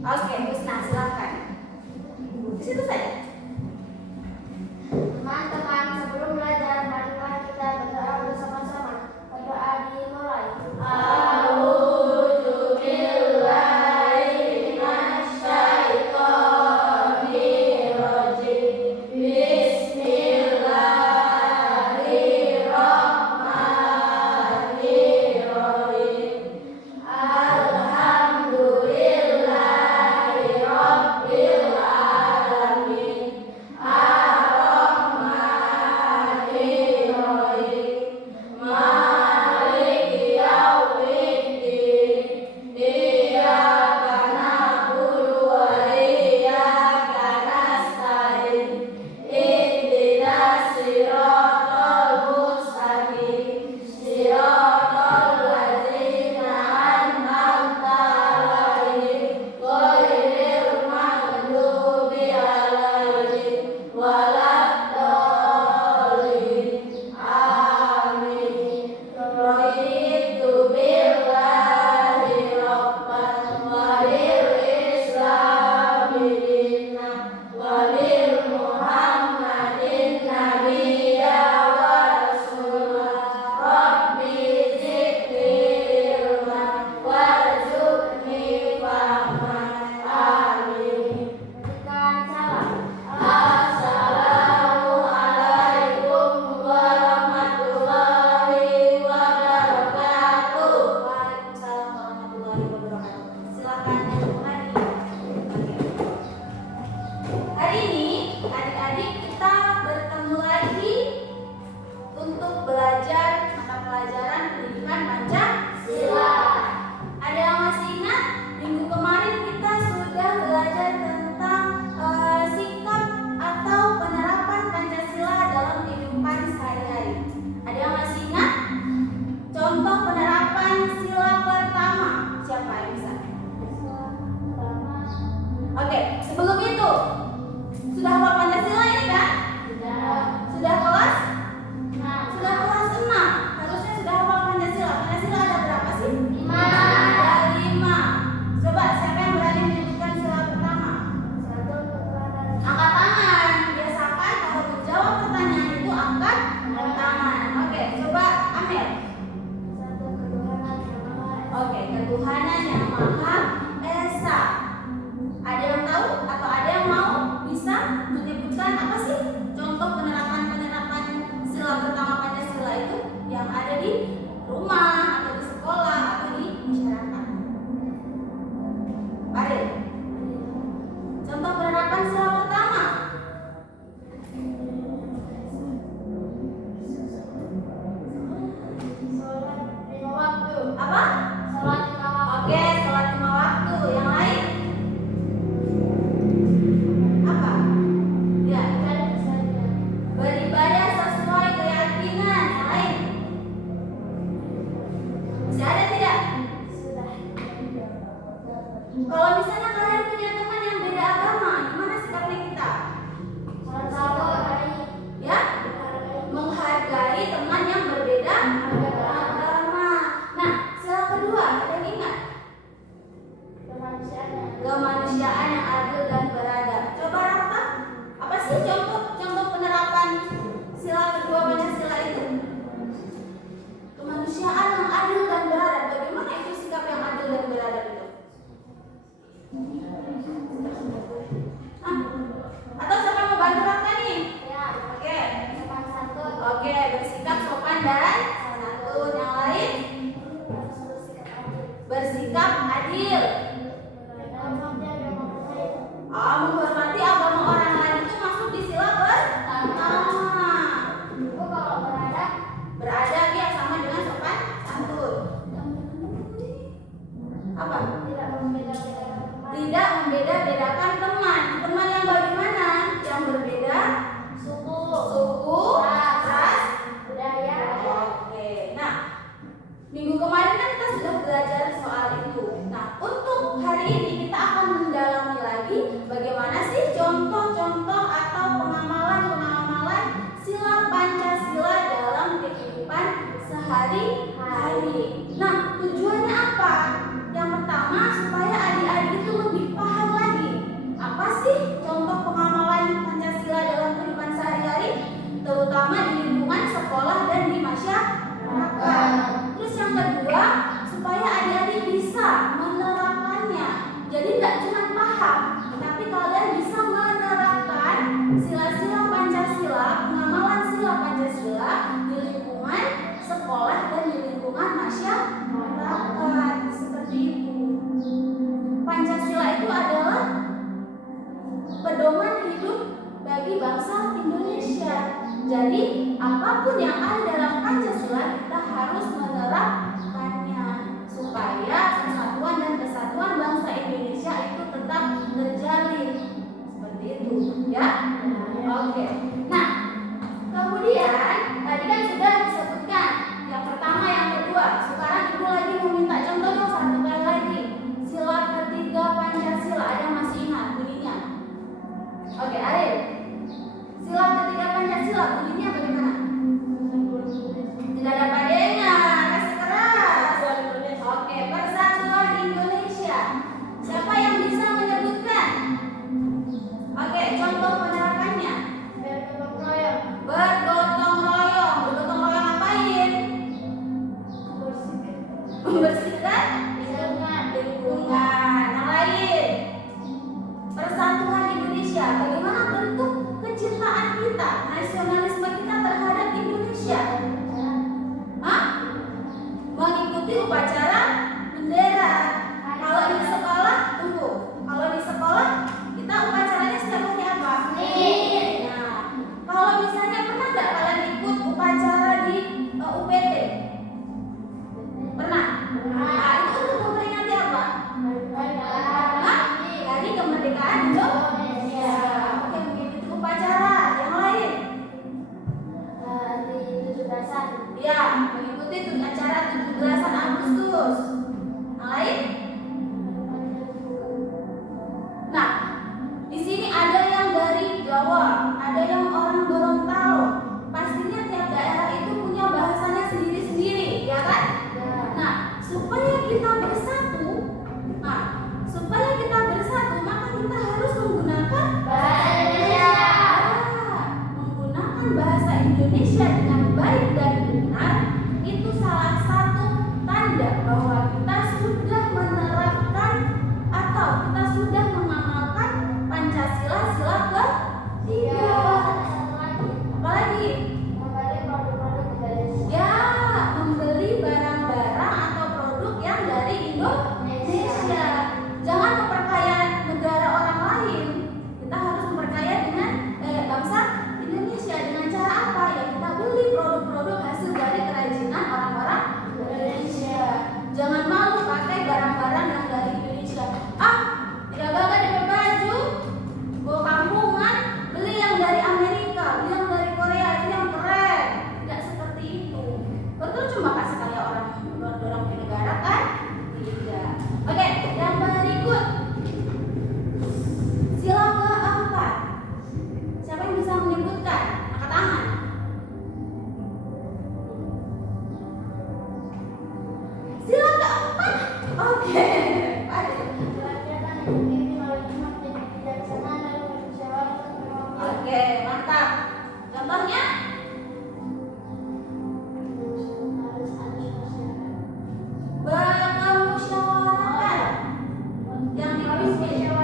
Oke, Husna silakan. Di situ saja. Teman-teman, sebelum belajar, marilah kita berdoa bersama-sama. Berdoa dimulai. hari-hari. Nah, tujuannya apa? Yang pertama, supaya adik-adik itu lebih paham Jadi apapun yang ada dalam Pancasila kita harus menerapkannya supaya persatuan dan kesatuan bangsa Indonesia itu tetap terjalin. Seperti itu, ya. Oke. Nah, kemudian tadi kan sudah disebutkan yang pertama, yang kedua. Sekarang Ibu lagi meminta contoh dong satu kali lagi. Sila ketiga Pancasila, ada yang masih ingat bunyinya? Oke, Arif. Sila ketiga Pancasila bunyinya bagaimana? Tidak ada padanya, kasih keras. Oke, Persatuan Indonesia. Siapa yang bisa menyebutkan? Oke, contoh penerapannya. Bergotong royong. Bergotong royong ngapain? Membersihkan lingkungan. Yang lain. Persatuan Indonesia. Bagaimana bentuk kecintaan kita, nasionalisme kita terhadap Indonesia? Hah? Mengikuti upacara bendera. Kalau di sekolah, tunggu. Kalau di sekolah kita upacaranya setiap hari apa? Nah, kalau misalnya pernah nggak kalian ikut upacara di UPT? Pernah? Nah, itu untuk memperingati apa? Hah? Hari kemerdekaan Indonesia. Oke, mengikuti upacara. Yang lain? Ya, mengikuti acara 17-an Agustus. Yang lain? Nah, di sini ada yang dari Jawa, ada yang orang Gorontalo. Pastinya tiap daerah itu punya bahasanya sendiri-sendiri, ya kan? Nah, supaya kita bersatu, maka kita harus menggunakan bahasa Indonesia. Menggunakan bahasa Indonesia dengan baik dan benar itu salah satu tanda bahwa kita sudah menerapkan atau kita sudah mengamalkan Pancasila sila ketiga. Apalagi? Ya, membeli barang-barang atau produk yang dari Indonesia. Jangan memperkaya negara orang lain. Kita harus memperkaya dengan bangsa Indonesia. Dengan cara apa? Ya kita beli produk-produk hasil dari kerajinan orang-orang Indonesia. Jangan malu pakai barang-barang yang dari Indonesia. Tidak bangga dengan baju, bawa kampungan, beli yang dari Amerika, beli yang dari Korea, itu yang keren. Tidak seperti itu. Betul cuma kasih kayak orang di negara kan? Tidak. Oke, yang berikut. Sila keempat. Siapa yang bisa menyebutkan? Angkat tangan. Sila keempat. Oke. Oke, mantap. Contohnya? Bermusyawarah. Yang dipimpin.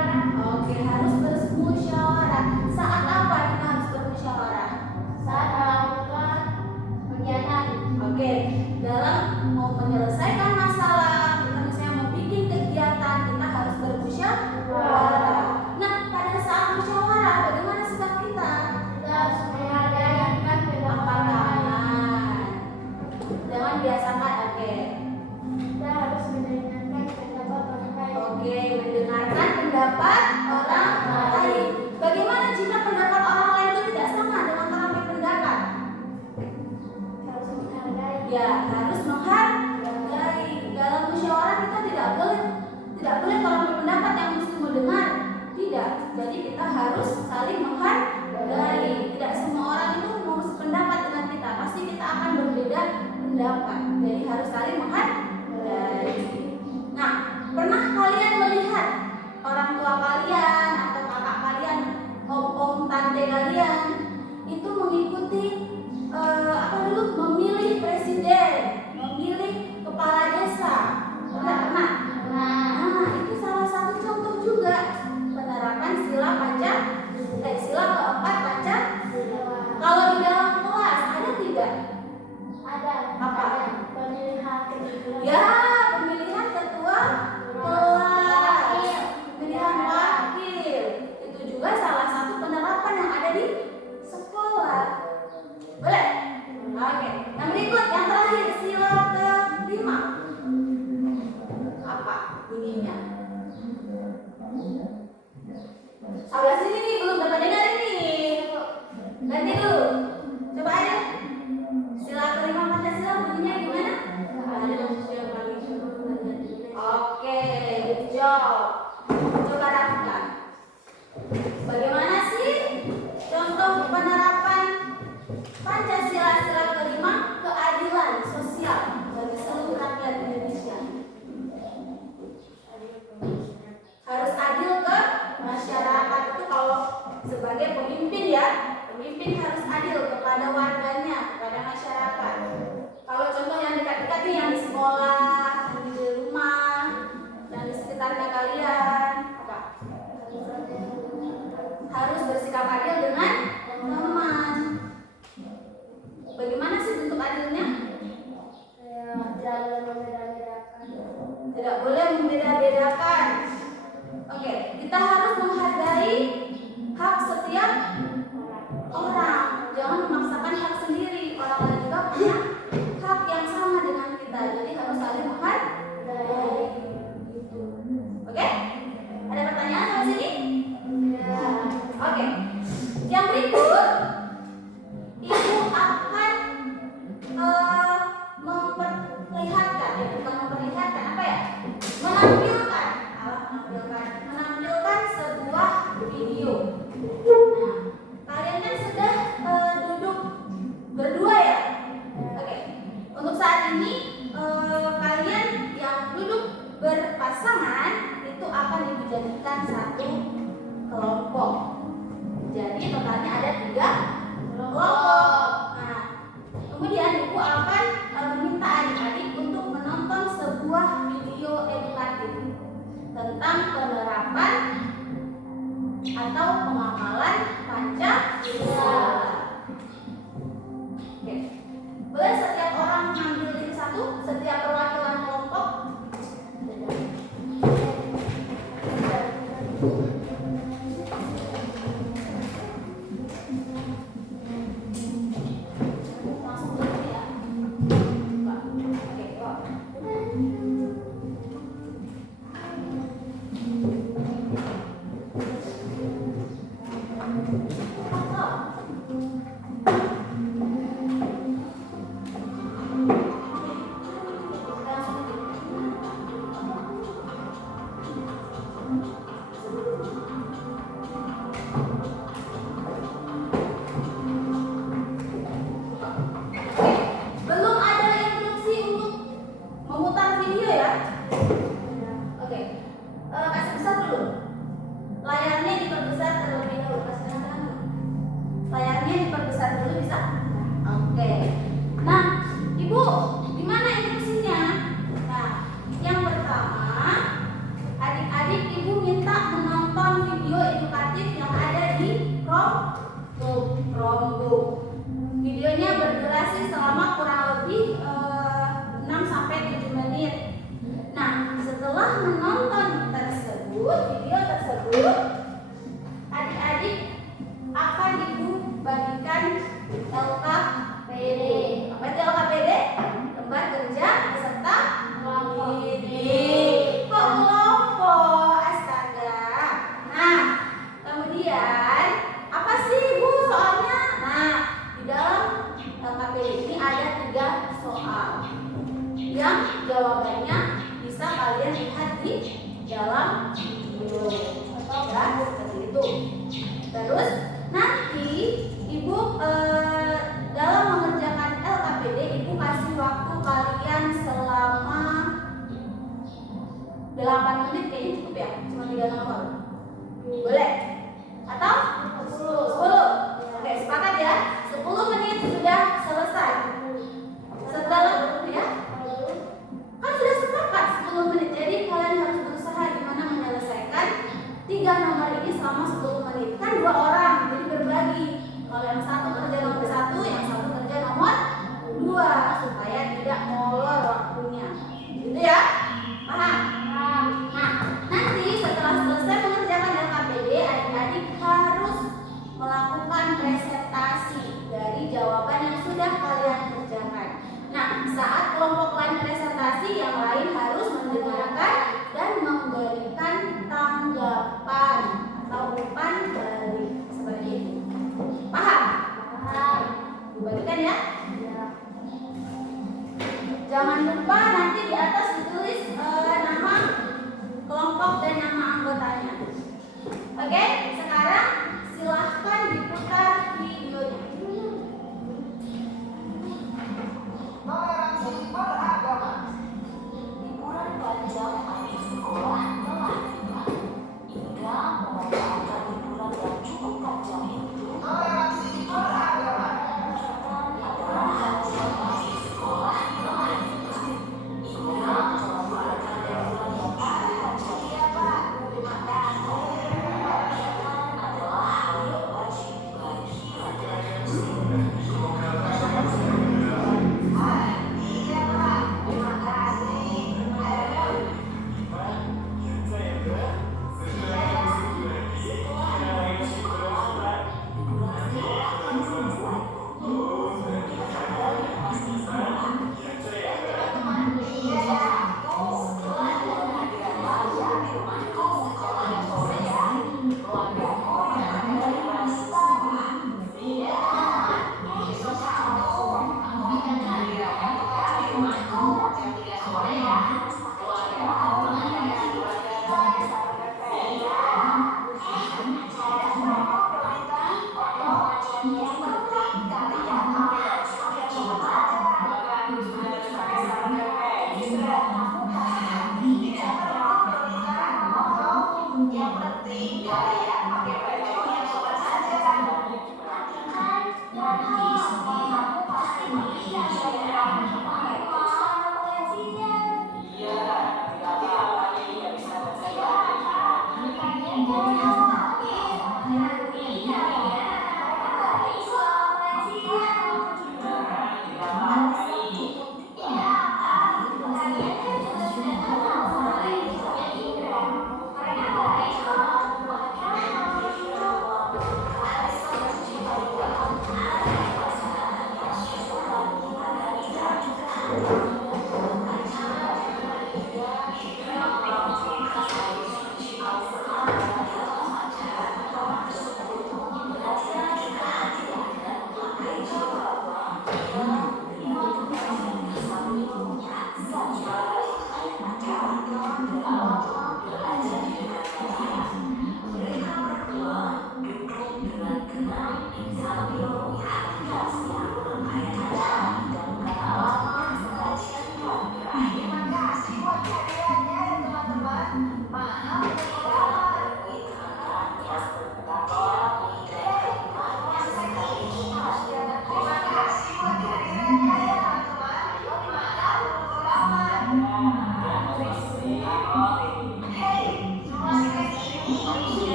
Oke, harus bermusyawarah. Saat apa kita harus bermusyawarah? Oke, dalam mau menyelesaikan masalah, kita misalnya mau bikin kegiatan, kita harus bermusyawarah. Nah, pada saat musyawarah, bagaimana sikap kita? Angkat tangan. Jangan biasakan, oke. Oke, mendengarkan pendapat orang lain. Bagaimana jika pendapat orang lain itu tidak sama dengan orang berpendapat? Ya, harus menghargai. Dalam musyawarah kita tidak boleh orang berpendapat yang mesti mendengar. Tidak. Jadi kita harus saling menghargai. Tidak semua orang itu mau sependapat dengan kita. Pasti kita akan berbeda pendapat. Jadi harus saling menghargai. Nah, pernah kalian melihat orang tua kalian atau kakak kalian, om tante kalian itu mengikuti memilih presiden, memilih kepala desa? Pernah? Nah, itu salah satu contoh juga penerapan sila keempat Pancasila. Kalau di dalam kelas ada tidak? Apa? Ya, pemilihan ketua kelas, pemilihan wakil. Itu juga salah satu penerapan yang ada di sekolah. Sebelah sini nih belum dapat dengar ini. Ganti dulu. Coba Adil. Sila kelima Pancasila bunyinya gimana? Oke, good job. Coba Rafka. Bagaimana sih contoh penerapan Pancasila sila kelima keadilan sosial bagi seluruh rakyat Indonesia? Harus adil ke masyarakat itu kalau sebagai pemimpin ya. Pemimpin harus adil kepada warganya, kepada masyarakat. Kalau contoh yang dekat-dekat nih yang di sekolah, yang di rumah, yang di sekitarnya kalian, apa? Harus bersikap adil dengan teman. Bagaimana sih bentuk adilnya? Tidak boleh membeda-bedakan. Oke, kita harus menghargai hak setiap orang. Jangan memaksakan hak sendiri. Orang lain juga punya hak yang sama dengan kita. Jadi harus saling menghargai. Oke? Ada pertanyaan sampai sini? Oke. Yang berikut, Ibu akan memperlihatkan, ya bukan memperlihatkan, apa ya? Menampilkan sebuah video. Nah, kalian kan sudah duduk berdua ya? Oke. Untuk saat ini kalian yang duduk berpasangan itu akan dijadikan satu kelompok. Jadi totalnya ada 3 kelompok. Nah, kemudian Ibu akan meminta adik-adik untuk menonton sebuah video edukatif tentang penerapan atau pemahaman Pancasila. Oke. Boleh setiap orang mengambil diri satu, setiap perwakilan kelompok. Langsung dulu ya. Oke, kok. Belum ada instruksi untuk memutar video ya. Oke. Kasih besar dulu. Layarnya diperbesar terlebih dahulu. Kasih tangan. Layarnya diperbesar dulu bisa? Oke. Nah, Ibu, gimana instruksinya? Nah, yang pertama, adik-adik Ibu minta menonton video edukatif yang ada di Chromebook. Videonya berdurasi selama kurang lebih 6-7 menit. Nah, setelah menonton video tersebut, adik-adik akan Ibu bagikan LKPD. Apa itu LKPD? Lembar kerja peserta didik. Kok kelompok? Astaga. Nah, kemudian apa sih Ibu soalnya? Nah, di dalam LKPD ini ada 3 soal yang jawabannya bisa kalian lihat di dalam video ya, seperti itu. Terus nanti Ibu dalam mengerjakan LKPD Ibu kasih waktu kalian selama 8 menit kayaknya cukup ya, cuma 3 nomor. Boleh? Atau 10? Oke, sepakat ya? 10 menit sudah selesai. Setelah ya, kan sudah sepakat 10 menit. Jadi kalian harus berusaha gimana menyelesaikan 3 nomor ini selama 10 menit. Kan 2 orang, jadi berbagi. Kalau yang satu kerja nomor 1, yang satu kerja nomor 2, supaya tidak molor waktunya. Gitu ya? Paham? Nah, nanti setelah selesai mengerjakan LKPD, adik-adik harus melakukan presentasi dari jawaban yang sudah kalian kerjakan. Nah, saat kelompok lain presentasi, yang lain harus mendengarkan dan memberikan tanggapan atau umpan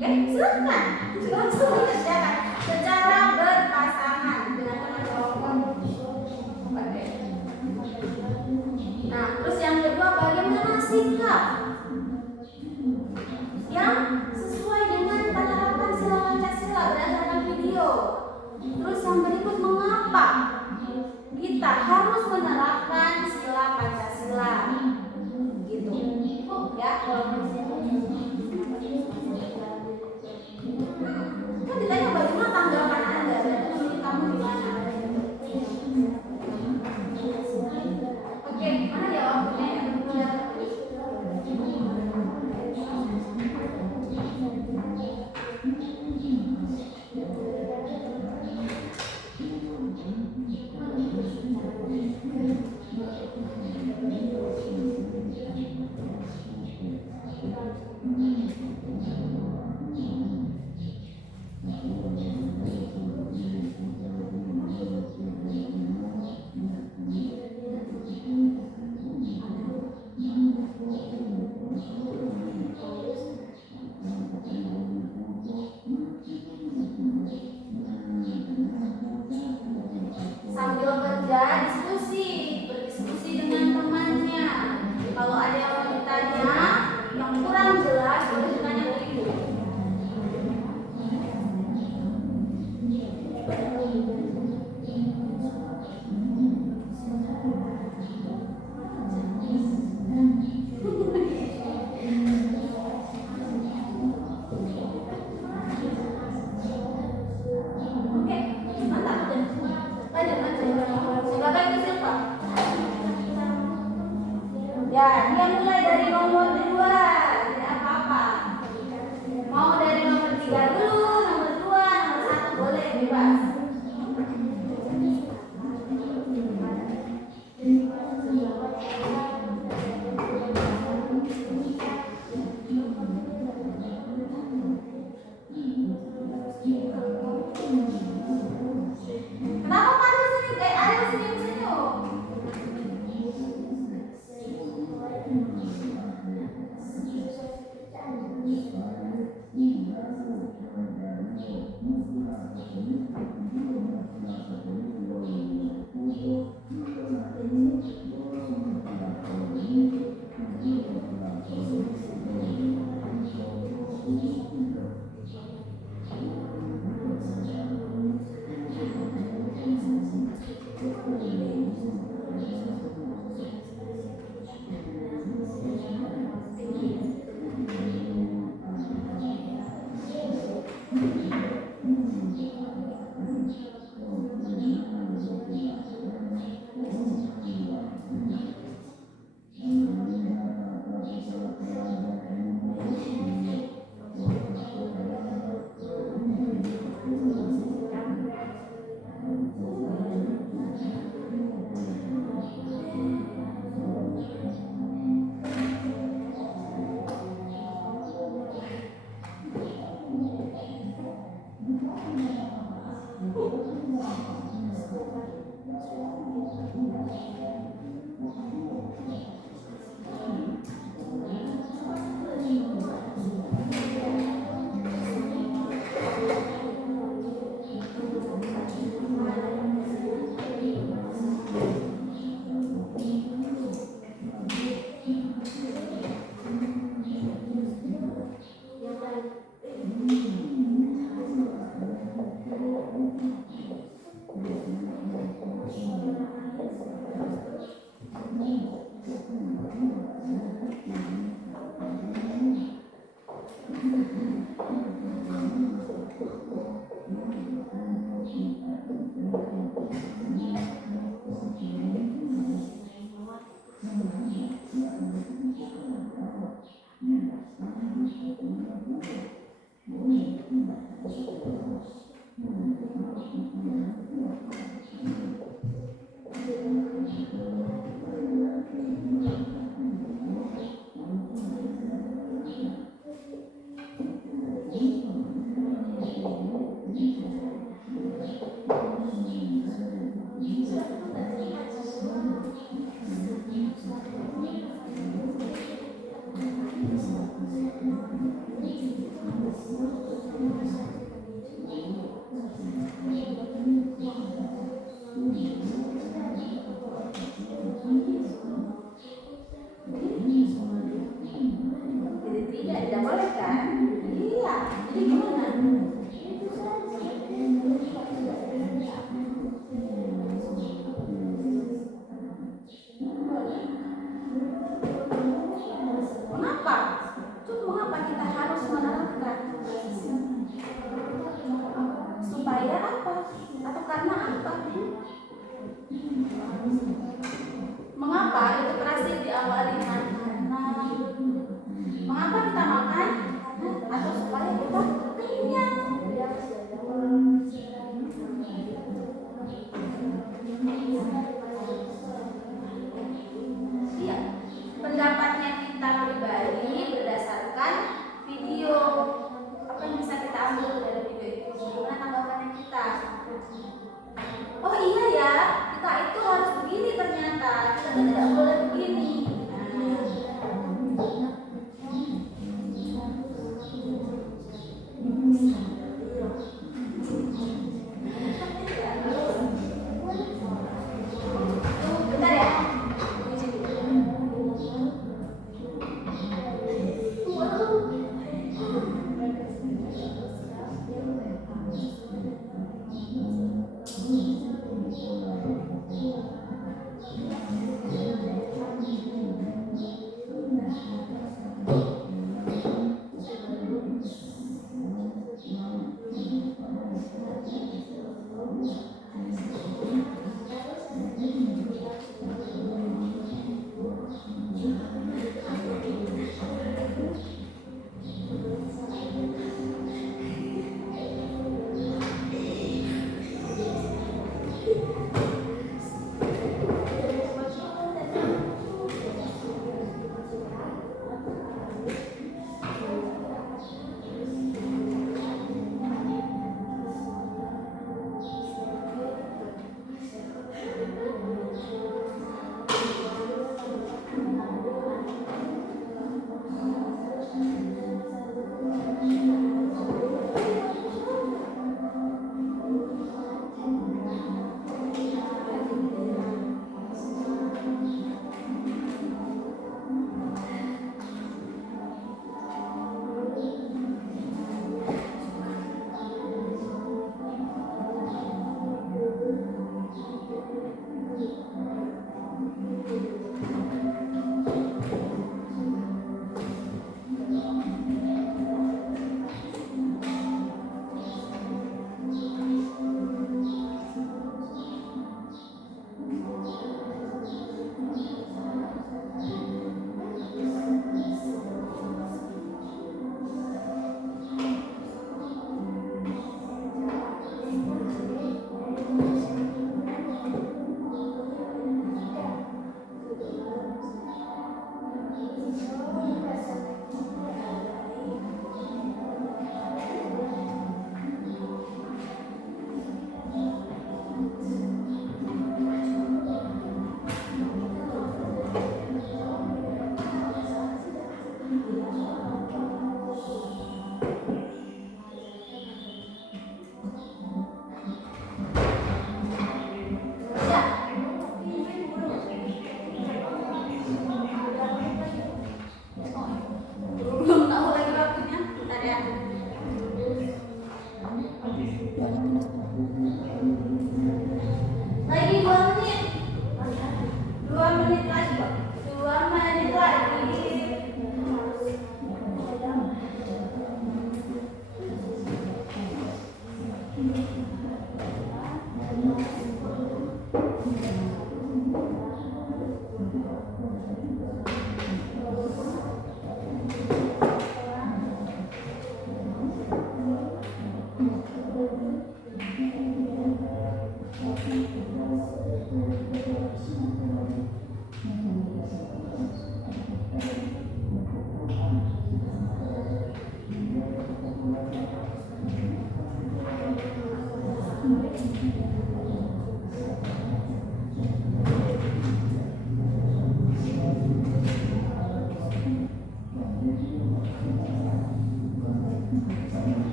Oke, silakan langsung dikerjakan secara berpasangan dengan teman-teman. Oke. Nah, terus yang kedua, bagaimana sikap yang sesuai dengan penerapan sila Pancasila berdasarkan video. Terus yang berikut, mengapa kita harus menerapkan sila Pancasila? Gitu. Ya, kan ditanya bagaimana tanggapan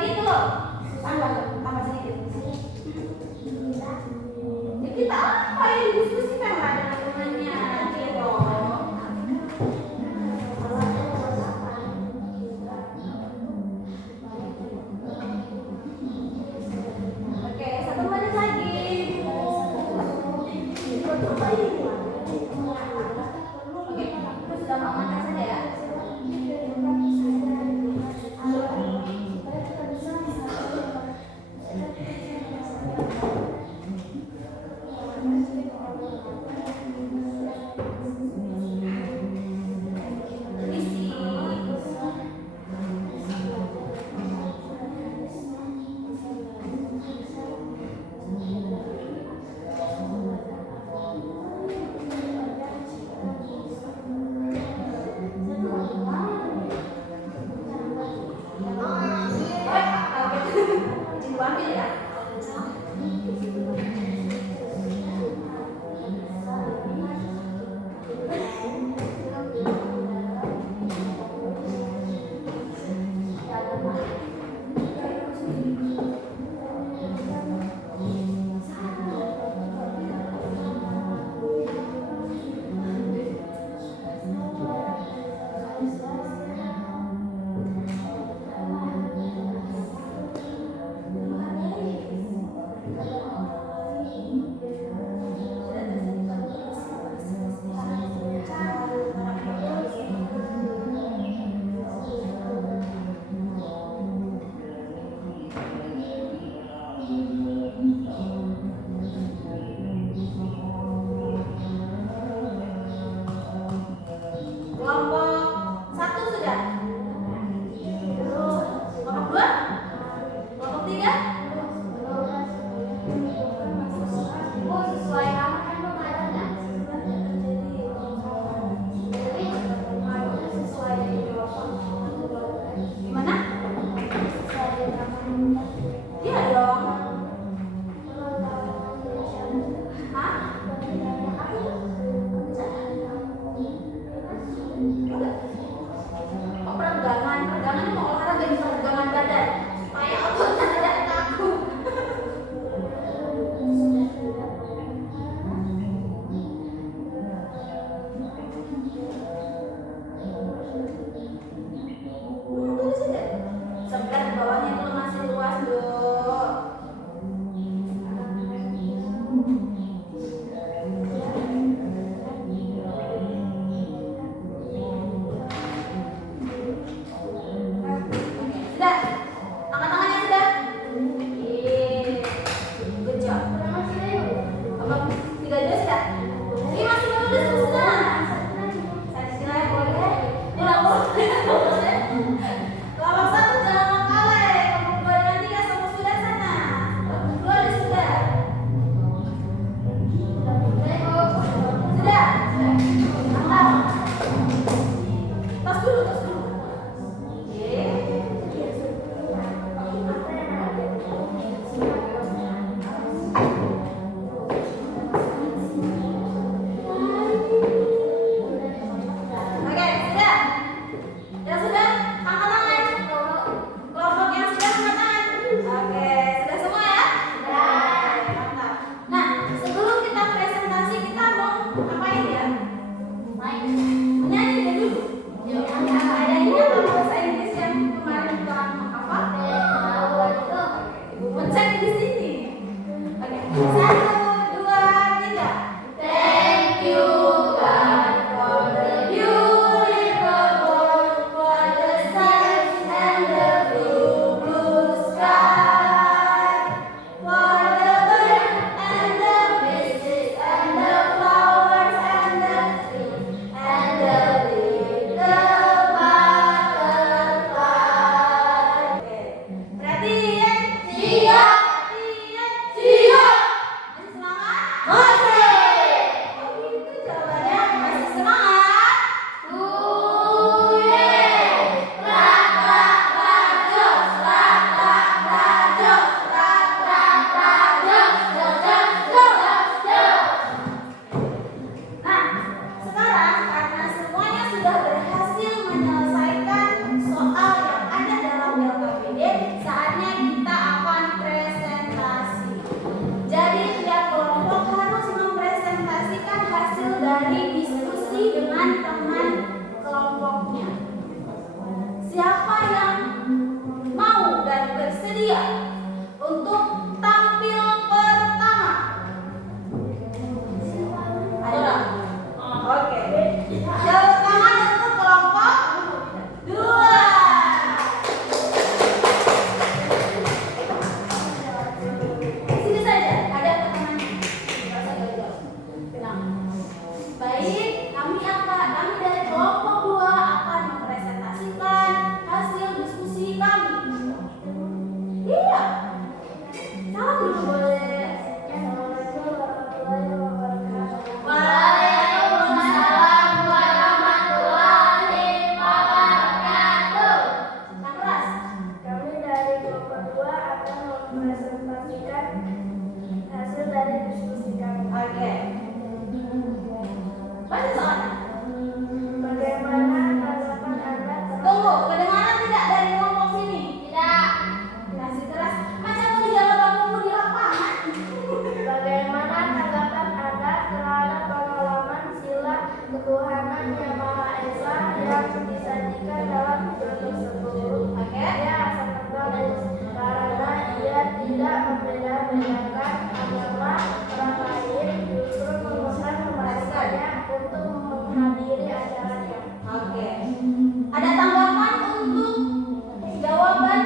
gitu loh. Tambah sedikit. Ya, kita apa yang diskusikan lah dengan temannya gitu. Oke, 1 menit lagi. Oke, itu sudah mau makan saja ya. Ambil ya. Kelompok 1 sudah. Kelompok 2, kelompok 3. Sesuai nama kan belum ada nggak? Sesuai dari kelompok. Gimana? Sesuai dari nama. Iya dong. Hah? Oh, peregangan itu mau olahraga di peregangan badan supaya ototnya tidak kaku. Tulis aja. Sebelah di bawahnya itu masih luas, Dok. Sudah? Angkat tangannya sudah? Good job. Apa? 32 sudah? Ini masih menulis sudah. Saya istilahnya boleh. Tidak boleh. Kelompok 1 jangan mengkalai. Kelompok 2 dan 3 semua sudah sana. Kelompok 2 sudah. Sudah? Angkat. Tas dulu, tas dulu. Oke. Oke, sudah. Yang sudah angkat tangan. Kelompok yang sudah angkat tangan. Oke, sudah semua ya? Mantap. Nah, sebelum kita presentasi kita mau ngapain ya? Menyanyi dulu. Ada ini apa bahasa Inggris yang kemarin kurang hafal? Ibu cek di sini. Oke, 1, 2, 3. Thank you God for the beautiful world, for the Siapa yang mau dan bersedia untuk tampil pertama? Ayo. Oke. Tepuk tangan untuk kelompok 2. Sini saja, ada temannya. Enggak usah jauh-jauh. Tenang. Baik, kami dari kelompok 2 akan mempresentasikan hasil diskusi kami. Iya. Salam dulu boleh. Waalaikumsalam warahmatullahi wabarakatuh. Yang keras. Kami dari kelompok 2 akan mempresentasikan hasil dari diskusi kami. Oke. Baca soalnya. Bagaimana tanggapan Anda Tunggu, kedengaran tidak dari kelompok sini? Tidak. Masih keras. Macam mau dijawab bangku di lapangan. Bagaimana tanggapan Anda terhadap pengalaman sila ketuhanan yang Maha Esa yang disajikan dalam video tersebut? Oke. Ia sangat bagus karena ia tidak membeda-bedakan agama orang lain, justru mengundang membacanya untuk menghadiri acaranya. Oke. Ada tanggapan untuk jawaban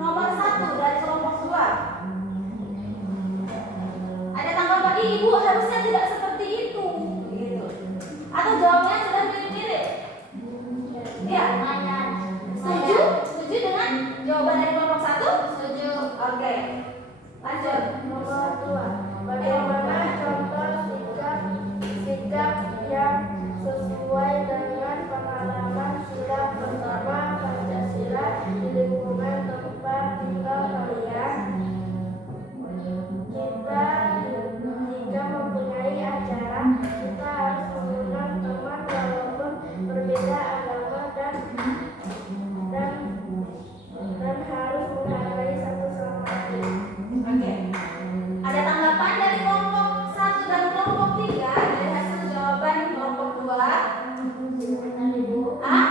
nomor 1 dari kelompok 2? Ada tanggapan, Ibu harusnya tidak seperti itu, gitu. Atau jawabannya sudah mirip-mirip? Iya. Setuju? Setuju dengan jawaban dari kelompok 1? Setuju. Oke. Lanjut. Nomor 2. Bagaimana contoh sikap yang sesuai dengan pengalaman sila pertama Pancasila di lingkungan tempat tinggal kalian? Jika mempunyai acara, kita harus mengundang teman walaupun berbeda agama dan harus menghargai satu sama lain. Oke. Ada tanggapan dari kelompok 1 dan kelompok 3 dari hasil jawaban kelompok 2? Ah?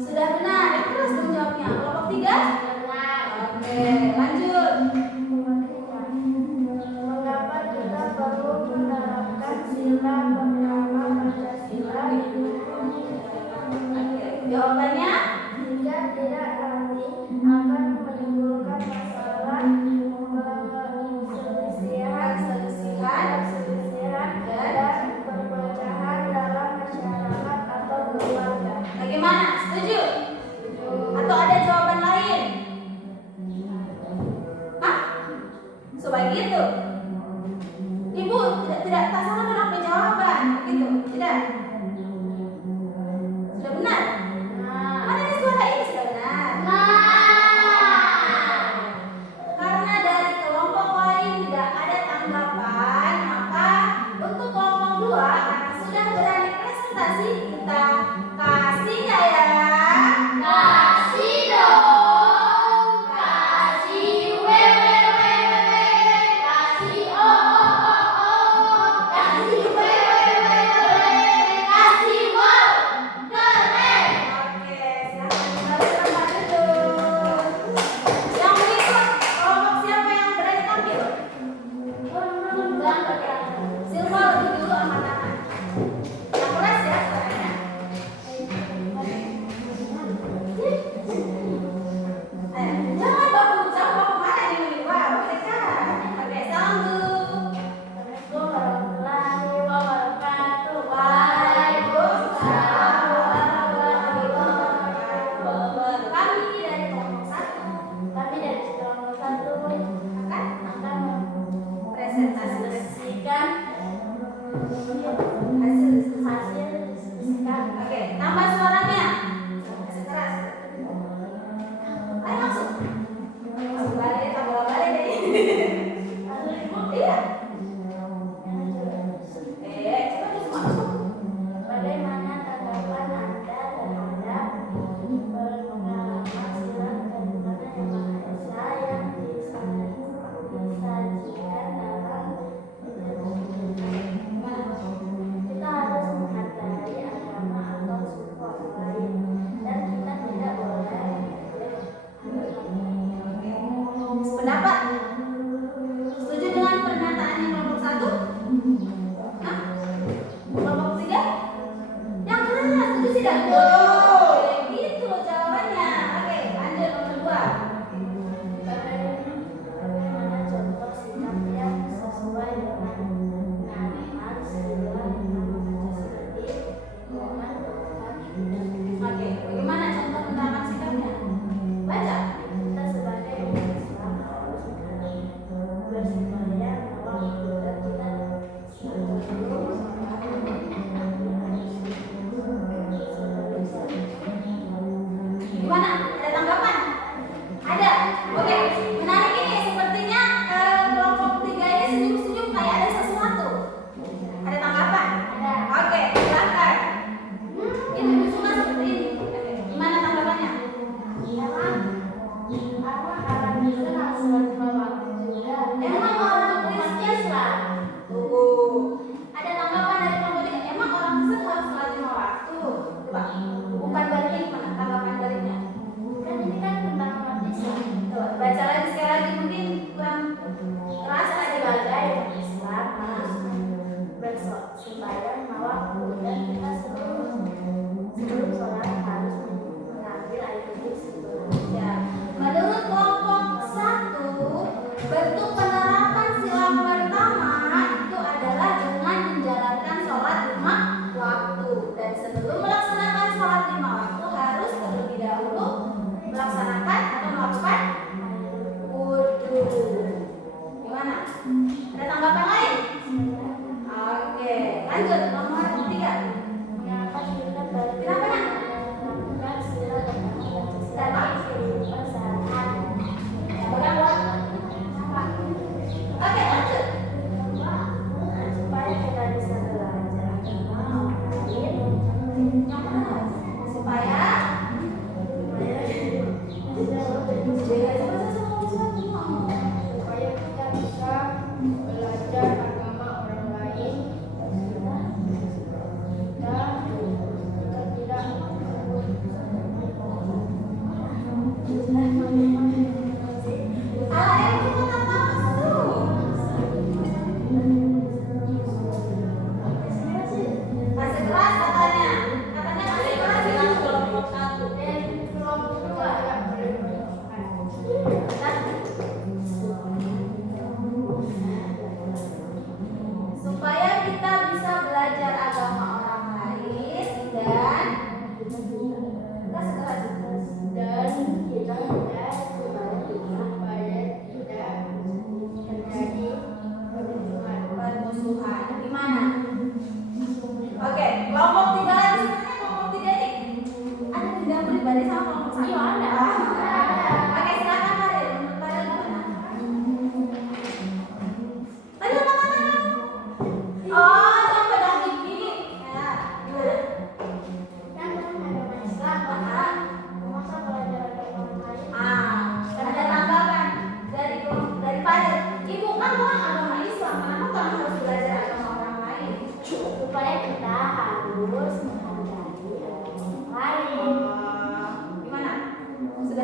Sudah benar. Yang keras dong jawabnya. Kelompok 3? Benar. Oke, lanjut. Mengapa kita perlu menerapkan sila pertama Pancasila di Oke, jawabannya? jika tidak nanti akan menimbulkan masalah perselisihan dan perpecahan dalam masyarakat atau keluarga. Bagaimana? Setuju? Atau ada jawaban lain? Hah? Sebaik itu? Ibu tidak tak salah dalam jawaban, begitu? Tidak? Sudah benar? Mana nih suara ini sudah benar? Karena dari kelompok lain tidak ada tanggapan, maka untuk kelompok 2 karena sudah berani presentasi, kita kasih nggak ya? Kasih dong. Kasih kasih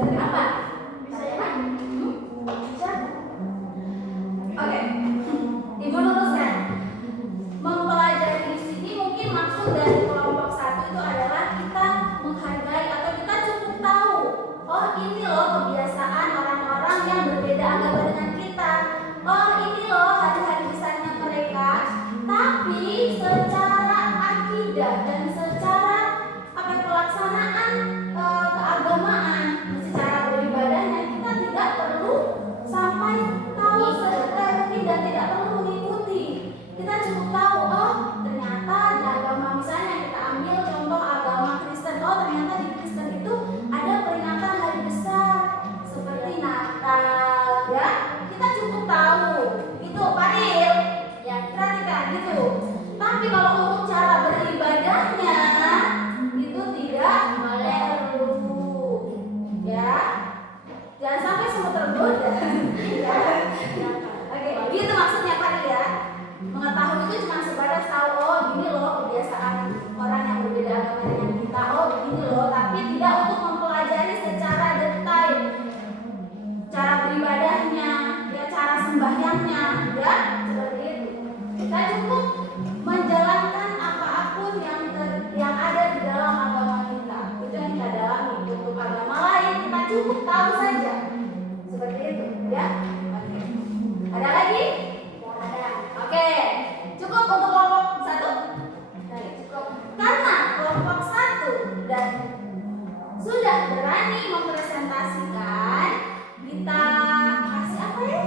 dari apa? Bisa ya? Bisa? Oke, Ibu luruskan. Mempelajari di sini mungkin maksud dari kelompok 1 itu adalah kita menghargai atau kita cukup tahu. Oh, ini loh kebiasaan orang-orang yang berbeda agama dengan kita. Oh, ini loh hari-hari besarnya mereka. Tapi secara akidah dan secara pelaksanaan keagamaan, secara beribadahnya kita tidak perlu sampai tahu sedetail ini dan tidak perlu mengikuti. Kita cukup tahu, oh ternyata di agama misalnya kita ambil contoh agama Kristen, oh ternyata di Kristen itu ada peringatan hari besar seperti Natal, ya kita cukup tahu itu Paril, ya perhatikan gitu. Tapi kalau untuk cara beribadahnya itu tidak perlu, ya jangan sampai semua tergoda. Oke, gitu maksudnya Paril ya. Mengetahui itu cuma sebatas tahu, oh gini loh kebiasaan orang yang berbeda agama dengan kita, oh gini loh, tapi tidak untuk mempelajari secara detail cara beribadahnya, ya cara sembahyangnya, ya seperti itu. Kita cukup menjalankan apapun yang ada di dalam agama kita, itu yang kita dalami. Untuk agama lain kita cukup tahu saja, seperti itu, ya. Oke. Ada lagi? Ada. Oke, cukup untuk kelompok 1? Cukup. Karena kelompok 1 dan sudah berani mempresentasikan, kita kasih apa ya?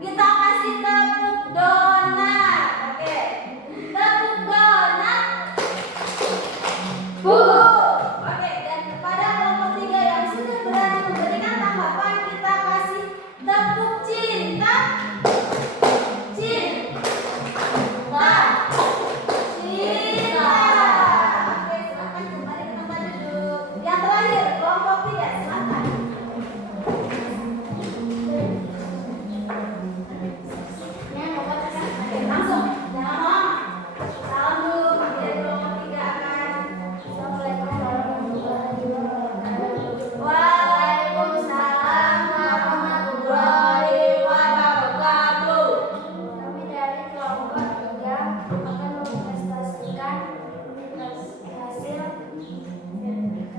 Kita kasih tepuk donat. Oke. Tepuk donat. Oke, dan kepada kelompok 3 yang sudah berani memberikan tanggapan, kita kasih tepuk cinta. Oke, silakan kembali ke tempat duduk. Yang terakhir, kelompok 3, silakan. Oke, langsung, jangan lama. Salam dulu, dari kelompok 3 akan. Assalamualaikum warahmatullahi wabarakatuh. Waalaikumsalam warahmatullahi wabarakatuh. Kami dari kelompok 3 akan mempresentasikan hasil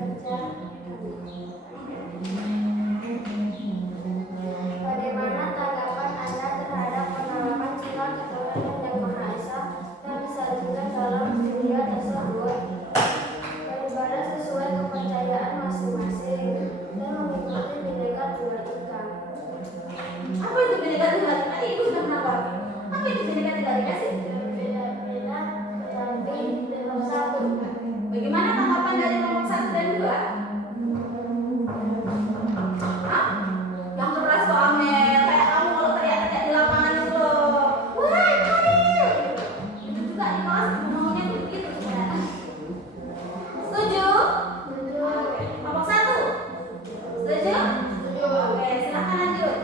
kerja kami. Bagaimana tanggapan Anda terhadap penerapan sila ketuhanan Yang Maha Esa yang disajikan dalam dunia tersebut? Beribadah sesuai kepercayaan masing-masing dan mengikuti Bhinneka Tunggal Ika. Apa itu Bhinneka Tunggal Ika? Ibu sudah menanggapi. Apa itu Bhinneka Tunggal Ika sih? Berbeda-beda tetapi tetap satu. Bagaimana tanggapan dari kelompok 1 dan 2? Hah? Yang keras tuh Amel, kayak kamu kalau teriak-teriak di lapangan itu loh. Woi, Paril! Itu juga di kelas ngomongnya begitu sebenarnya. Setuju? Oke. Kelompok 1? Setuju? Oke, silakan lanjut.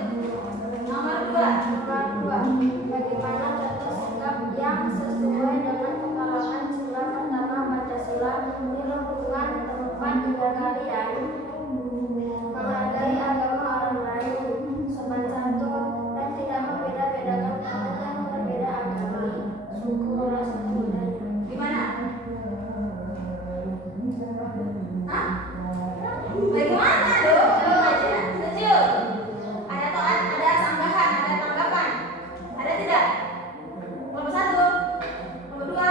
Nomor 2. Nomor 2. Bagaimana contoh sikap yang sesuai dengan pengalaman sila pertama Pancasila di lingkungan tempat tinggal kalian? Menghargai agama orang lain, sopan santun, dan tidak membeda-bedakan orang yang berbeda agama, suku, ras, dan budaya. Gimana? Hah? Bagaimana dong? Jawab aja. Setuju? Ada sanggahan, ada tanggapan? Ada tidak? Kelompok 1? Kelompok 2?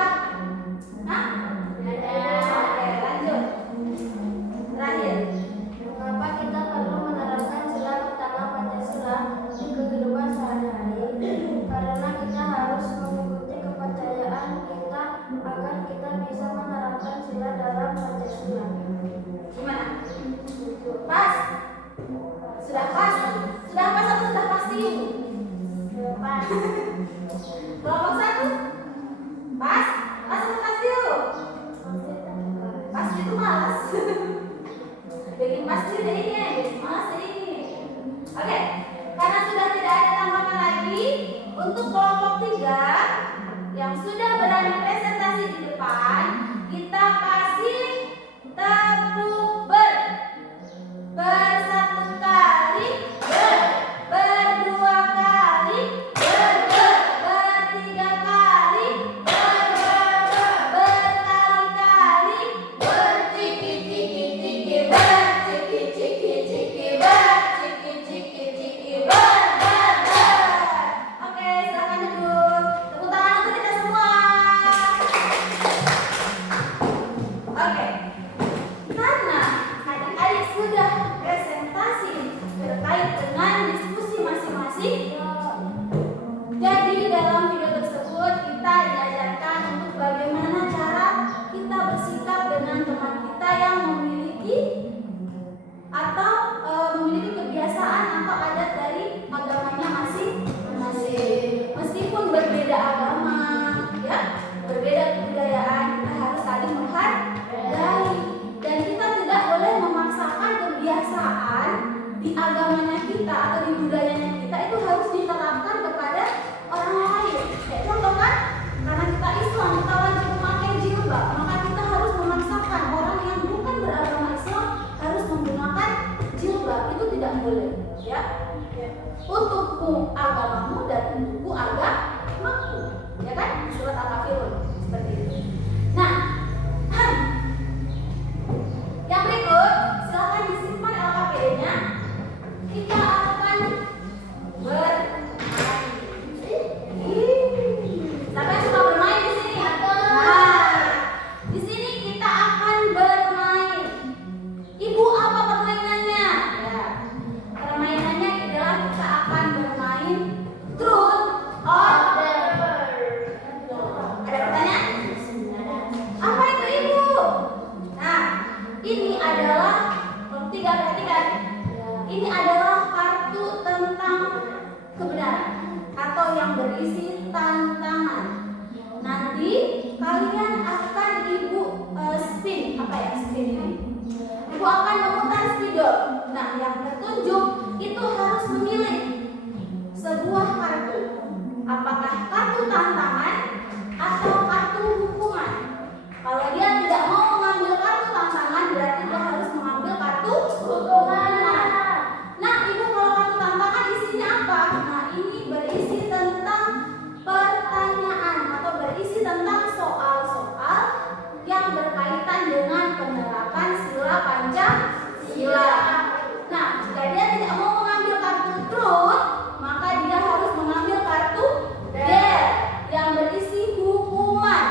Hah? Ada. Oke, lanjut. Terakhir. Mengapa kita perlu menerapkan sila pertama Pancasila di kehidupan sehari-hari? Karena kita harus mengikuti kepercayaan kita agar kita bisa menerapkan sila dalam Pancasila. Gimana? Pas? Sudah pas? Sudah pas atau sudah pasti? Pas. Kelompok 1? Pas? Pas atau pasti? Pas itu malas. Bikin pasti deh ini, bikin malas deh ini. Oke, karena sudah tidak ada tanggapan lagi, untuk kelompok 3 yang sudah berani presentasi di depan, kita kasih tepuk boleh, ya. Untukku agamamu dan untukku agamaku, ya kan? Surat Al-Kafirun seperti itu. Nah, yang berikut silakan disimpan LKPD-nya. Kita akan bermain. Siapa yang suka bermain di sini? Nah, di sini kita akan bermain. Ibu, apa permainannya? Ya, permainannya adalah kita akan bermain truth or dare. Ada pertanyaan? Apa itu ibu? Nah, ini adalah tiga perhatikan. Ini adalah kartu tentang kebenaran atau yang berisi tantangan. Nanti kalian akan ibu spin, apa ya spin ini? Ibu akan memutar spidol. Nah, yang tertunjuk itu harus memilih sebuah kartu. Apakah kartu tantangan atau kartu hukuman? Kalau dia tidak mau mengambil kartu tantangan, berarti dia harus mengambil kartu hukuman. Nah, ibu kalau kartu tantangan isinya apa? Nah, ini berisi tentang pertanyaan atau berisi tentang soal-soal yang berkaitan dengan penerapan sila Pancasila. Nah, jika dia tidak mau mengambil kartu truth, maka dia harus mengambil kartu dare yang berisi hukuman.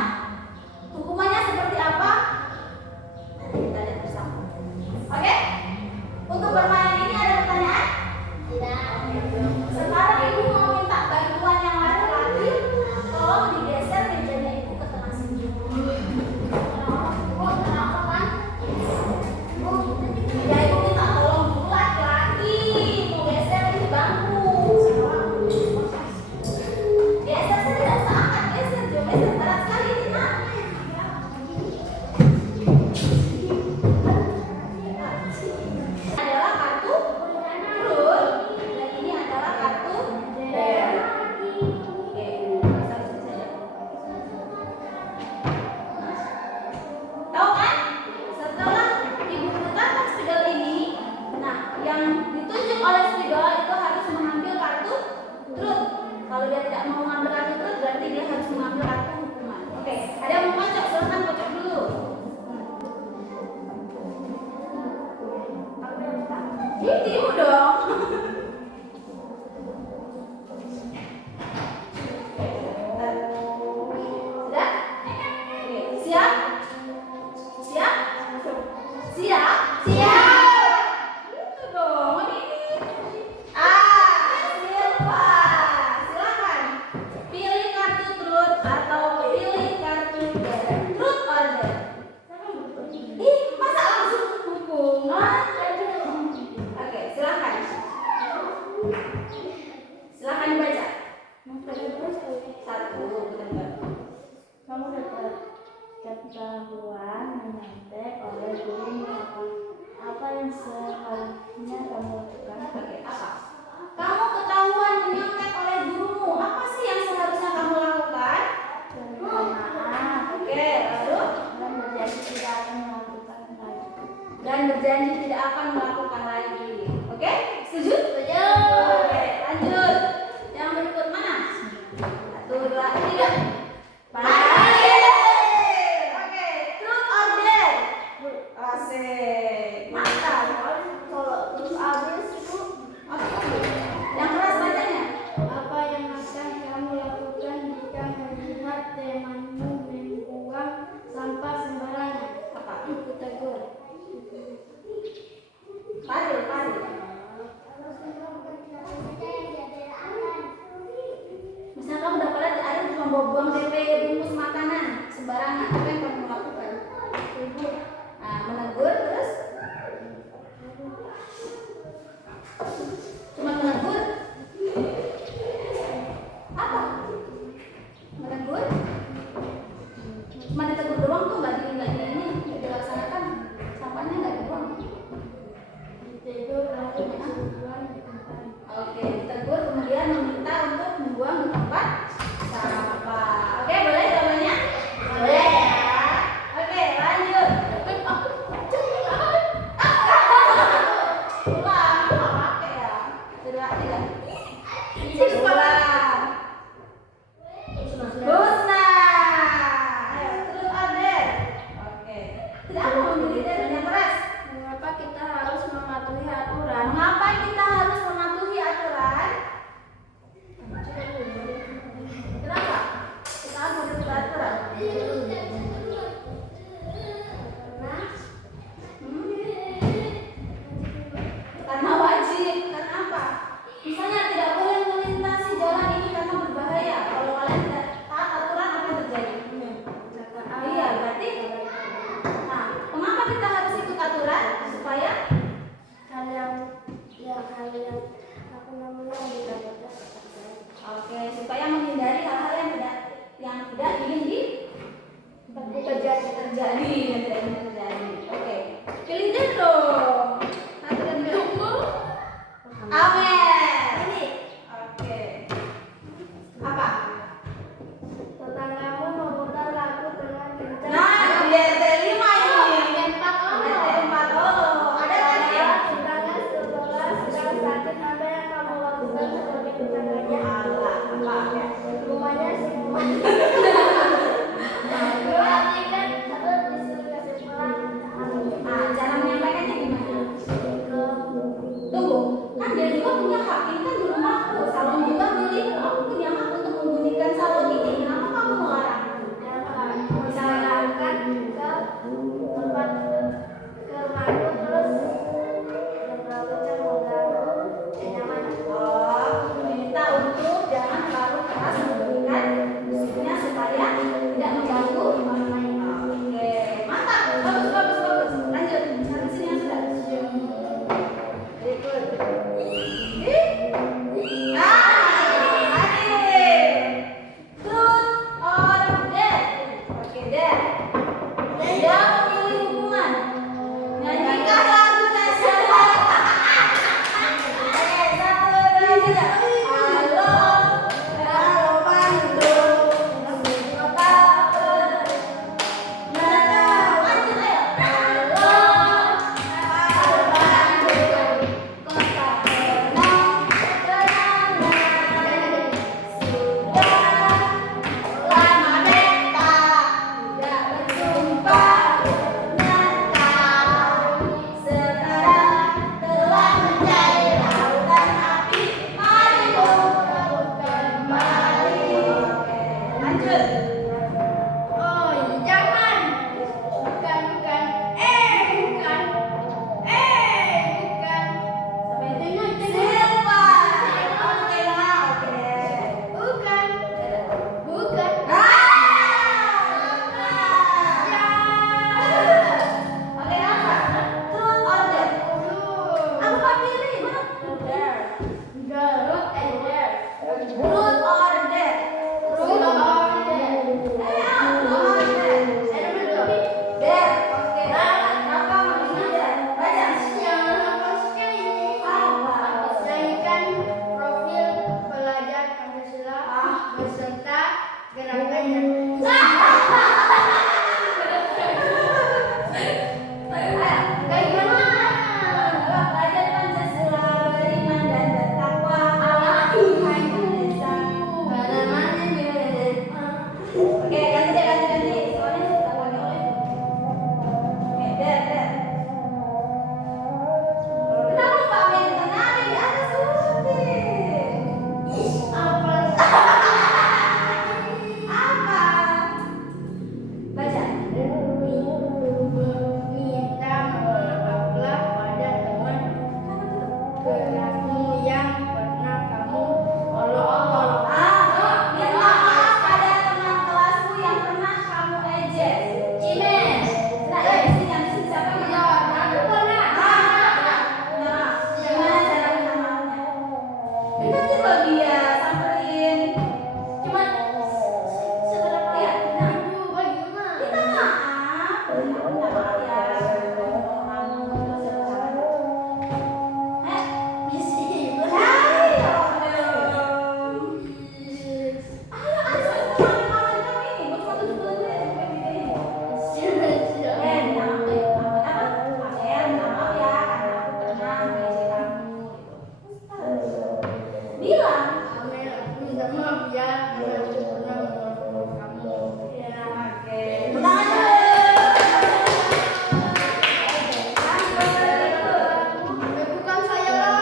Hukumannya seperti apa? Nanti kita lihat bersama. Oke? Untuk bermain ini ada pertanyaan? Tidak. Sekarang ibu mau minta bantuan yang laki-laki. Tolong digeser mejanya ibu ke tengah sini. Kenapa kan? Ya, ibu minta tolong dulu laki-laki. Ibu geser ini bangku. Geser, saya tidak usah angkat. Geser, jauh geser. Berat sekali ini, nak. Adalah kartu truth dan ini adalah kartu dare. Oke, bisa saja. Tahu kan? Setelah ibu putarkan spidol ini, nah yang ditunjuk oleh spidol itu harus mengambil kartu truth. Kalau dia tidak mau mengambil kartu truth, berarti dia harus mengambil kartu hukuman. Oke, ada yang mau kocok? Silakan kocok dulu. Ibu dong. Sudah? Oke, siap? Siap? Siap? Siap. Itu dong. Ini. Silva. Silakan. Pilih kartu truth atau pilih kartu dare. Truth or dare? Ih, masa langsung hukuman? Oke, silakan. Silakan dibaca. Satu, benar. Kamu dapat ketahuan menyantet oleh guru apa yang seharusnya kamu lakukan? Oke, apa? Kamu ketahuan menyontek oleh gurumu. Apa sih yang seharusnya kamu lakukan? Minta maaf Oke, lalu dan berjanji tidak akan melakukan lagi. dan berjanji tidak akan melakukan lagi. Oke, setuju? Setuju. Oke, lanjut. Yang berikut mana? Satu, dua, tiga. Baik. Oke, truth or dare? Asik. Mantap. Kalau terus ada berlaku yang pernah kamu olok-olok. Minta maaf pada teman kelasmu yang pernah kamu ejek. Cimen. Nah, yang di sini siapa yang minta maaf? Aku pernah. Nah, gimana cara minta maafnya? Deketin loh dia, samperin. Cuman seberapa ya? Nah, Ibu, bagaimana? minta maaf. Minta maaf ya. Minta maaf ya, karena aku pernah mengolok-olok kamu. Bukan saya lah.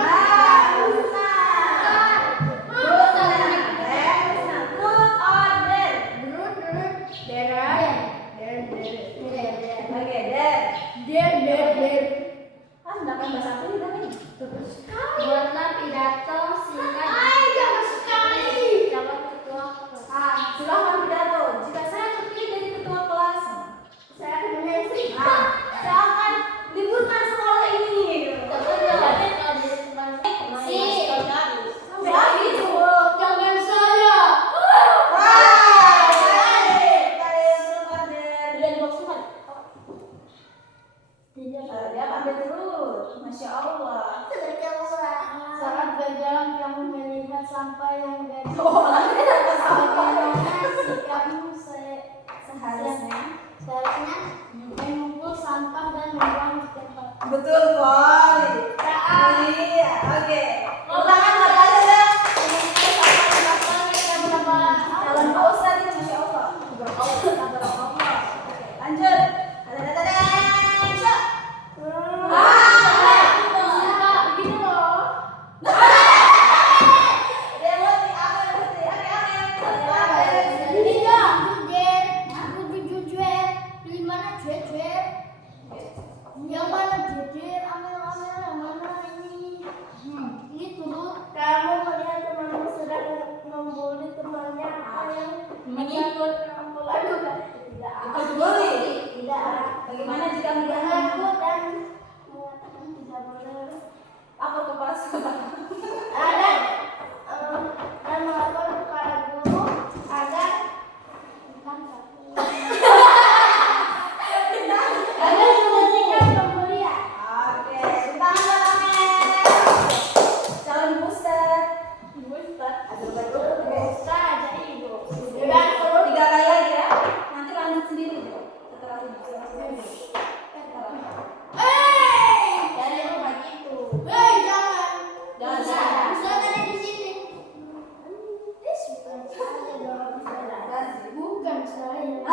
Buatlah pidato singkat calon ketua kelas. Silahkan pidato. Jika saya terpilih jadi ketua kelas, Saya akan menyaksikan. saya akan liburkan sekolah ini. Jangan saya. Dia ambil terus, masya Allah. Saat berjalan kamu melihat sampah yang gagal. Oh, Bagaimana sikapmu seharusnya. seharusnya memukul sampah dan membuang di tempat. Betul, Boy. Iya, oke. Ulangan lagi aja. Calon Pak Ustadz itu masya Allah. Tabarakallah. Lanjut. Yang mana jejer, amel-amel, yang mana ini? Ini turut. Kamu melihat temanmu sedang membuli temannya yang mengikut ambulan juga tidak. Ikut bully? Tidak. Bagaimana jika melihat Mengaku dan mengatakan tidak boleh. apa tuh pas? Ada dan melapor kepada guru agar bukan satu. Ada menghentikan pembelian. Oke, tangan calon Ustadz. Aduh, betul. Ustaz, jadi ibu. Dan 3 kali lagi ya. Nanti lanjut sendiri. Setelah ini. Jadi rumah gitu. Jangan. Jangan Bisa. salah. Bisa ada di sini. Bukan saya dong. Bukan saya.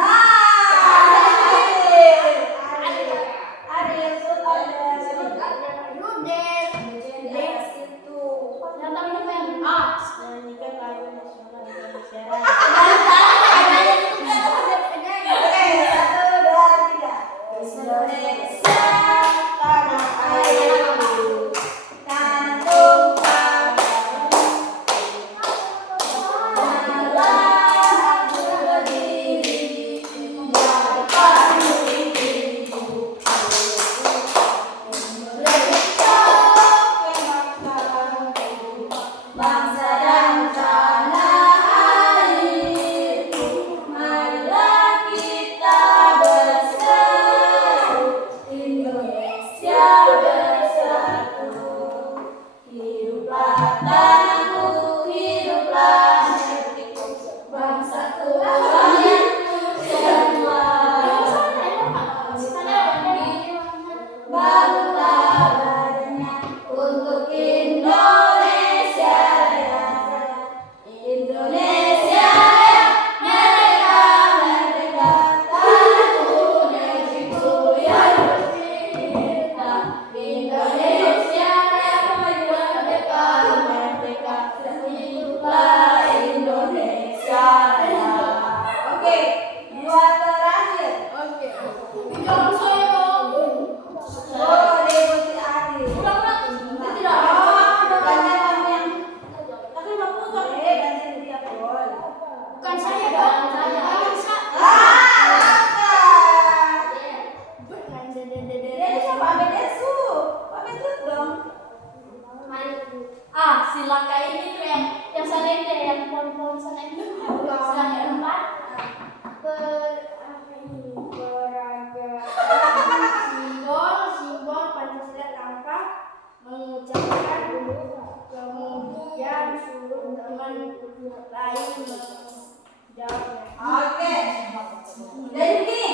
Silaka ini tuh yang sana itu yang pohon-pohon sana itu. Silaka yang empat. Simbol Pancasila tanpa mengucapkan, kemudian suruh teman lain menjawabnya. Oke. Jadi begini,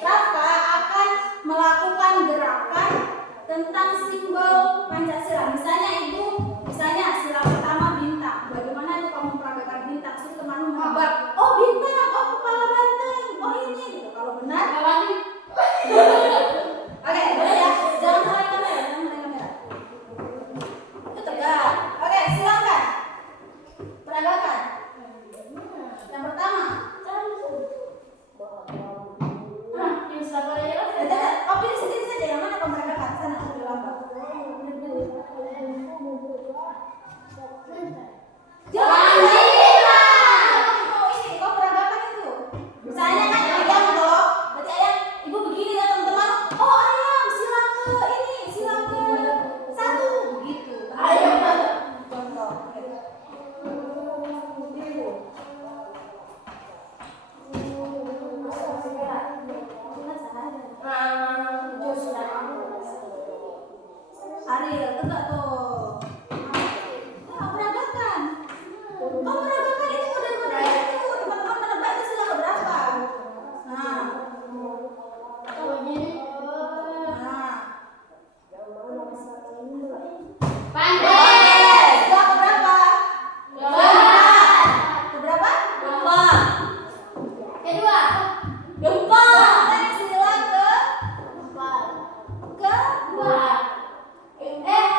Rafa akan melakukan gerakan tentang simbol Pancasila. Misalnya sila pertama bintang. Bagaimana itu kamu memperagakan bintang? Terus temanmu menebak, oh bintang, oh kepala banteng, oh ini gitu. Kalau benar, oke, boleh ya. Jangan mulai kamera. Itu tegak. Oke, silakan. Peragakan. Yang pertama. Oh, pilih sendiri saja yang mana pemberagakan sana di lambang. Jangan oh ini kau peragakan itu. Misalnya kan ayam toh, berarti ayam ibu begini ya teman-teman. Oh ayam sila ke ini sila ke 1 begitu. Ayam contoh. Ariel, tegak tuh. Nah, peragakan. Kau peragakan itu model-model itu. Teman-teman menebak itu sila keberapa? Nah. Pandai. Sila keberapa? Keberapa? Kedua. Keempat. Sila ke Keempat.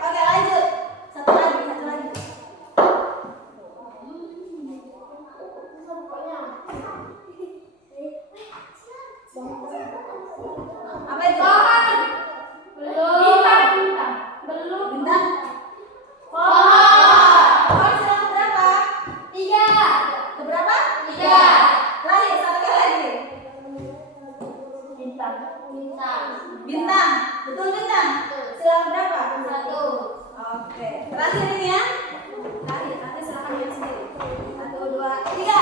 Oke, lanjut. Satu lagi. Apa itu? Bintang. Bintang. Pohon sila keberapa? Tiga. Keberapa? Tiga. Terakhir, satu kali lagi. Bintang. Bintang. Betul bintang? Sila keberapa? 1. Oke. Terakhir ini ya. Terakhir silakan lihat sendiri. 1, 2, 3.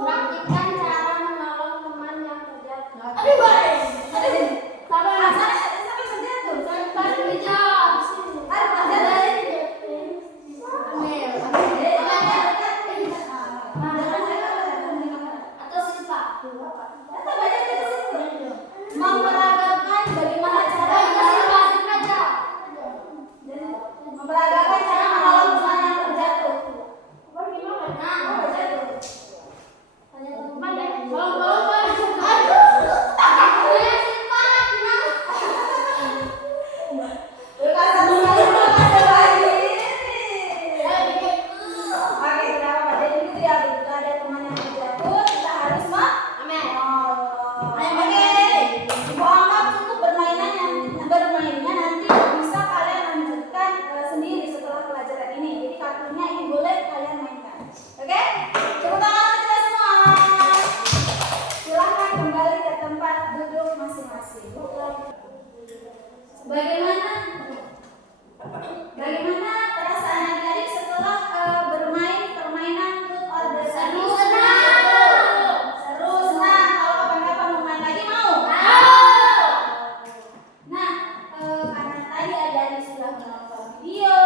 Praktikkan cara menolong teman yang terjatuh. Memperagakan bagaimana cara menolong teman yang terjatuh. Bermainnya nanti bisa kalian lanjutkan sendiri setelah pelajaran ini. Jadi kartunya ini boleh kalian mainkan. Oke? Tepuk tangan untuk kita semua. Silakan kembali ke tempat duduk masing-masing. Bagaimana perasaan adik-adik setelah bermain permainan truth or dare? Seru, senang. Kalau kapan-kapan mau main lagi mau? Nah, karena tadi adik-adik sudah menonton video,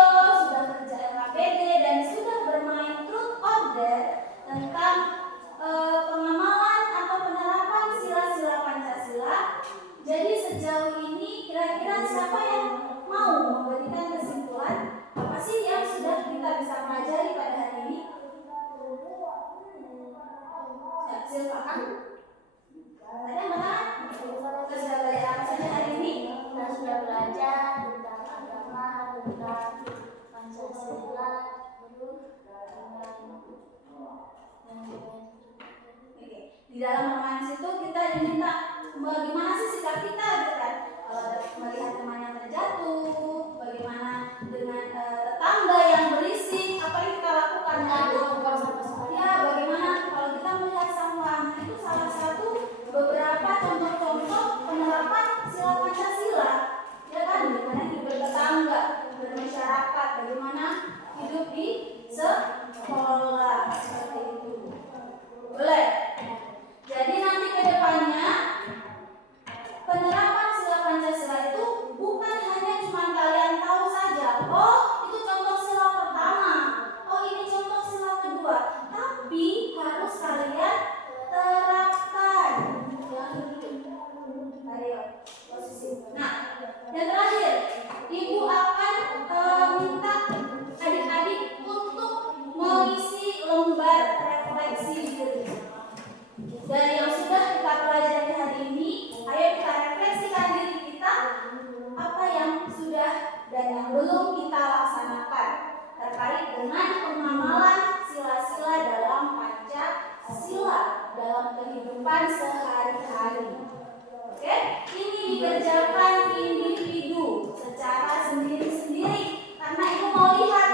sudah kerja LKPD, dan sudah bermain truth or dare tentang pengamalan atau penerapan sila-sila Pancasila. Jadi sejauh ini kira-kira siapa yang mau memberikan kesimpulan apa sih yang sudah kita bisa pelajari pada hari ini? Ya, silakan. Ada yang mana? Kita sudah belajar apa saja hari ini? Kita sudah belajar tentang agama, tentang Pancasila, Di dalam permainan situ kita diminta bagaimana sih sikap kita gitu kan? Melihat teman yang terjatuh, bagaimana belum kita laksanakan terkait dengan pengamalan sila-sila dalam Pancasila dalam kehidupan sehari-hari. Oke, ini dikerjakan individu secara sendiri-sendiri karena ibu mau lihat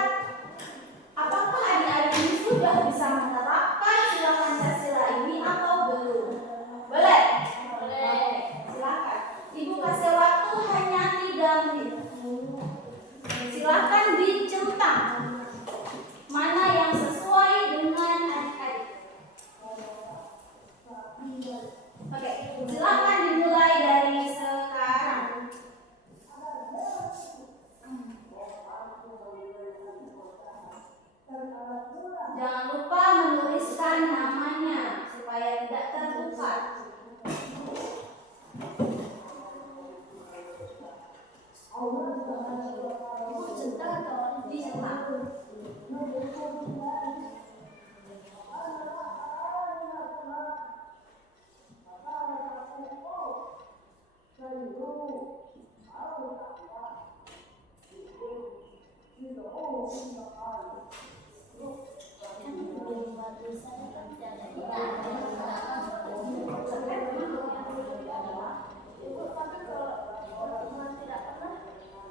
apakah adik-adik ini sudah bisa menerapkan sila Pancasila ini atau belum. Boleh? Boleh. Silakan. Ibu kasih waktu hanya 3 menit. Silakan dicentang mana yang sesuai dengan adik-adik. Oke, silakan dimulai dari sekarang. Jangan lupa menuliskan namanya supaya tidak tertukar. Ibu centang atau dicentang?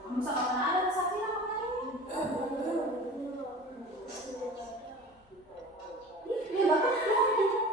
Misalkan ada Safira makanya ini bahkan silang saja.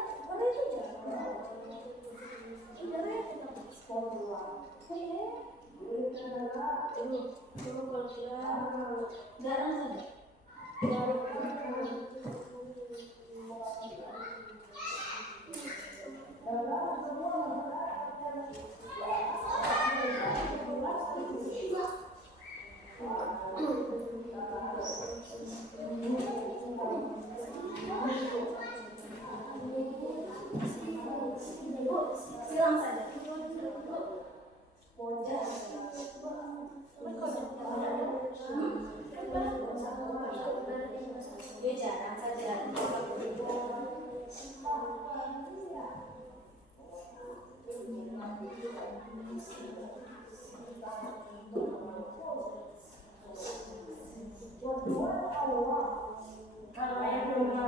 Dia jarang saja. Kalau yang belum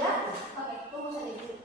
Ya? Oke, tunggu sedikit.